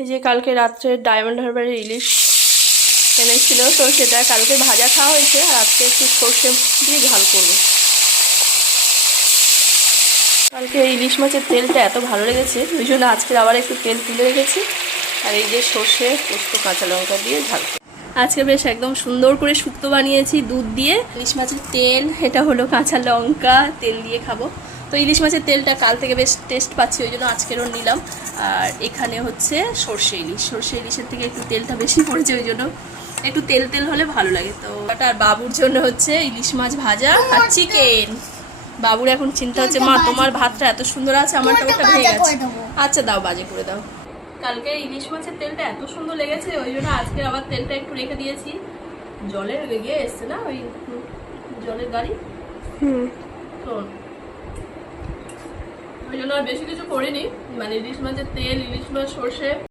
এই যে কালকে রাত্রে ডায়মন্ড হারবারের ইলিশ এনেছিল, তো সেটা কালকে ভাজা খাওয়া হয়েছে, আর আজকে একটু সর্ষে দিয়ে ঝাল করব। কালকে ইলিশ মাছের তেলটা এত ভালো লেগেছে, ওই জন্য আজকে আবার একটু তেল তুলে রেখেছি। আর এই যে সর্ষে, পোস্ত, কাঁচা লঙ্কা দিয়ে ঝাল। আজকে বেশ একদম সুন্দর করে শুক্তো বানিয়েছি দুধ দিয়ে। ইলিশ মাছের তেল, এটা হলো কাঁচা লঙ্কা, তেল দিয়ে খাব। তো ইলিশ মাছের তেলটা কাল থেকে বেশ টেস্ট পাচ্ছি ওই জন্য আজকেরও নিলাম। আর এখানে হচ্ছে সর্ষে ইলিশ। সর্ষে ইলিশের থেকে একটু তেলটা বেশি পড়েছে ওই জন্য একটু তেল তেল হলে ভালো লাগে। তো আর বাবুর জন্য হচ্ছে ইলিশ মাছ ভাজা আর চিকেন বাবুর এখন চিন্তা হচ্ছে মা তোমার ভাতটা এত সুন্দর আছে আমারটা ওটা ভেঙে গেছে। আচ্ছা দাও বাজে করে দাও। কালকে ইলিশ মাছের তেলটা এত সুন্দর লেগেছে ওই জন্য আজকে আবার তেলটা একটু রেখে দিয়েছি। জলের লেগে এসছে না ওই জলের গাড়ি? হুম। আর বেশি কিছু করিনি। মানে ইলিশ মাছের তেল ইলিশ মাছ সর্ষে।